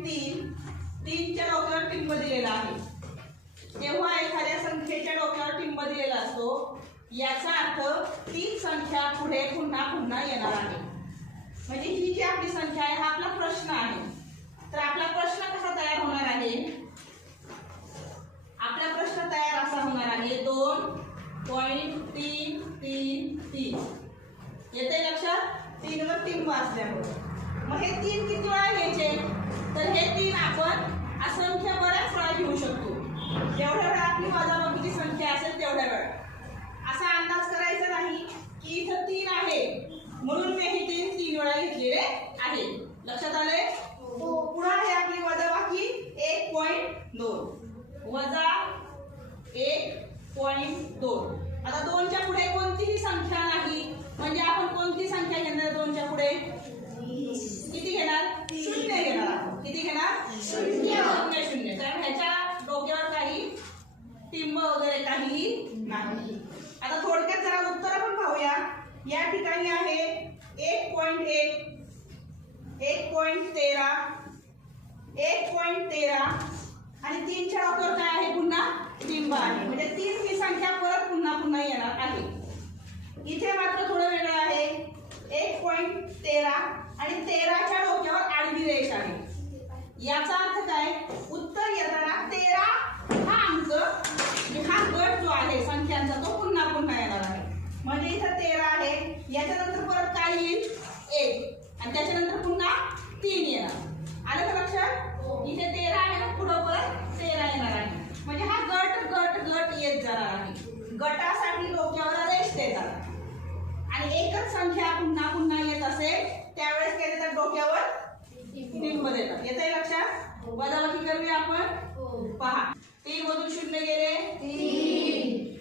1.3 3च्या डोक्यावर टिंब दिलेला आहे, तेव्हा एखाद्या संख्येच्या डोक्यावर टिंब दिलेला असतो, याचा अर्थ ती संख्या पुढे पुन्हा पुन्हा येणार आहे. म्हणजे ही जी आपली संख्या आहे हा आपला प्रश्न आहे. तर आपला प्रश्न कसा तयार होणार आहे? आपला प्रश्न तयार असा होणार आहे 2.333. येते लक्षात? 3 वर टिंब असल्यामुळे. मग हे 3 किती वेळा घ्यायचे? तर हे 3 आपण असंख्य बऱ्याच वेळा घेऊ शकतो. जेवढ्या वेळा आपली वजाबाकीची संख्या असेल तेवढ्या वेळा. असा अंदाज करायचा नाही की इथं 3 आहे म्हणून मी हे 3 वेळा घेतलेले आहे. लक्षात आले? पुढे आहे आपली वजाबाकी 1.2 वजा 1.2. आता 2च्या पुढे कोणतीही संख्या नाही म्हणजे आपण कोणती संख्या घेणार? 2च्या पुढे किती घेणार? 0 घेणार. किती घेणार? 0. कारण ह्याच्या डोक्यावर काही टिंब वगैरे काहीही नाही. आता थोडक्यात जरा उत्तर आपण पाहूया. या ठिकाणी आहे 1.1 1.13 1.13 आणि 3च्या डोक्यावर काय आहे? पुन्हा टिंब आहे. म्हणजे 3 ही संख्या परत पुन्हा पुन्हा येणार आहे. इथे मात्र थोडं वेगळं आहे. 1.13 आणि 13च्या डोक्यावर आडवी रेष आहे. याचा अर्थ काय? उत्तर येताना 13 हा अंक हा गट जो आहे संख्यांचा तो पुन्हा पुन्हा येणार आहे. म्हणजे इथं 13 आहे, याच्यानंतर परत काय येईल? 1 आणि त्याच्यानंतर पुन्हा 3 येणार. आलं का लक्षात? इथे 13 आहे ना, पुढे परत 13 येणार आहे. म्हणजे हा गट गट गट येत जाणार आहे. गटासाठी डोक्यावर रेष देतात आणि एकच संख्या पुन्हा पुन्हा येत असेल त्यावेळेस काय देतात? डोक्यावर टिंब देतात. येतंय लक्षात? वजाबाकी करूया आपण. पहा 3 मधून 0 गेले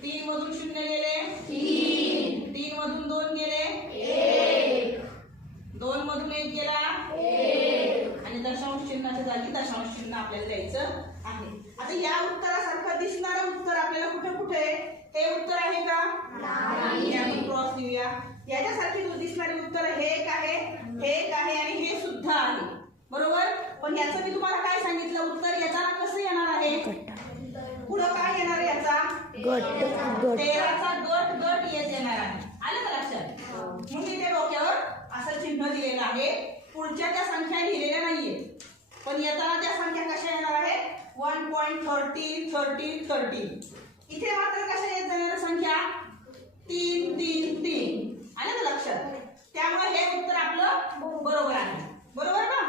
3 मधून 0 गेले 3 मधून 2 गेले 2 मधून 1 गेला आणि दशांश चिन्हाच्या जागी दशांश चिन्ह आपल्याला द्यायचं आहे. आता या उत्तरासारखं दिसणारं उत्तर आपल्याला कुठे कुठे हे उत्तर आहे का? नाही. आपण क्रॉस लिहूया. याच्यासारखी दिसणारी उत्तर हे एक आहे आणि हे सुद्धा आहे. बरोबर? पण याचं मी तुम्हाला काय सांगितलं? उत्तर याचा कसं येणार आहे? पुढं काय येणार याचा? गट. 13चा गट गट येत येणार आहे. आलं का लक्षात? म्हणून इथे डोक्यावर असं चिन्ह दिलेलं आहे. पुढच्या त्या संख्या लिहिलेल्या नाहीये पण येताना त्या संख्या कशा येणार आहेत? 1.13 इथे मात्र कशा येत जाणार संख्या? 3. आलं का लक्षात? त्यामुळे हे उत्तर आपलं बरोबर आहे. बरोबर ना?